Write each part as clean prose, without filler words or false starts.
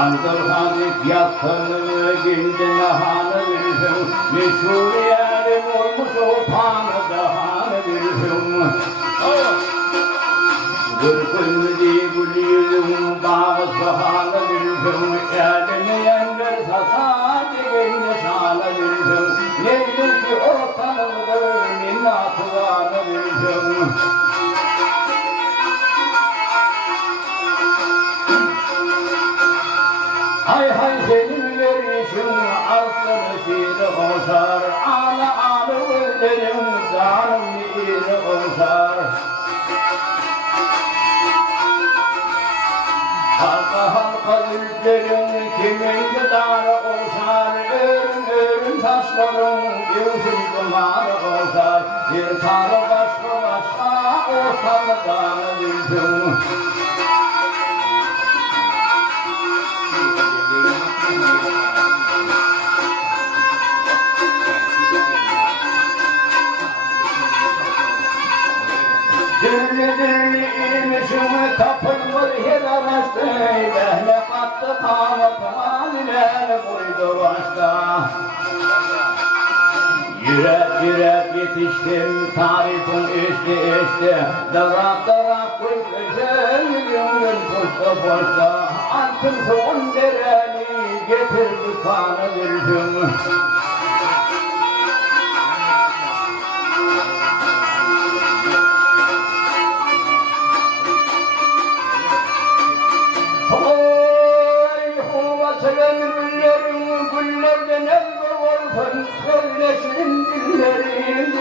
Andırhanı fiyatlarını günden hanı bildim. Meşhur yerim olmuş o panı dahanı bildim. Gırgın diye gülüyüm bağız dahanı bildim. Elimi yendir sasa degeyne şanı bildim. Neydir ki ortanımdır minnatıvanı bildim. Hay hay senin vermişin aslını şiiri olsar. Ana ana öllerim canım iri olsar. Halka halka ülkerin kimin gıdarı olsar. Örün örün taşların gözün dumanı olsar. Bir tanrı başka başka ortalıklarını bildim. Dürlü ilmişimi tapınmır hilalastı. Behle kattı kamatıma niler buydu başta. Yürek yetiştim tarifin işte. Darak darak güzel yüzümün posta. Altın son dereni getirdi kanı virgüm. Güllerden evde olsun, söylesin dillerden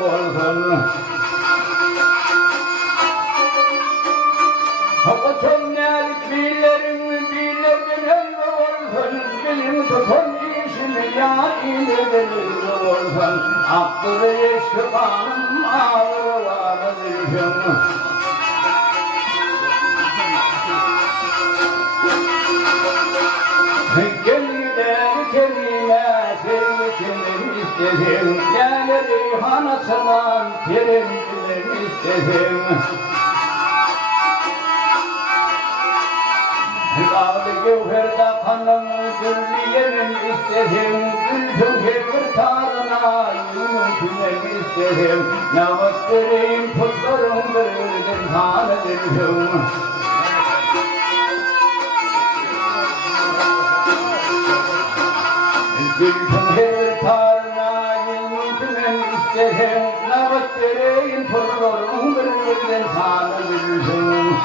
olsun. O çömlerik billerden evde olsun, dilim tutun işimi yâilerden olsun. Aktır eşki kanım ağrıları dilşim. Gönüller kelime sevmişim istedim. Yerleri hanasından terimciler istedim. Ağlı gevherde kanımı gülleyelim istedim. Gültüm kevir tarına yürütümek istedim. Navut vereyim putlarım verdim tanıdım. Gültüm her tarına yürütümen istedim. Navut vereyim putlarım verdim tanıdım.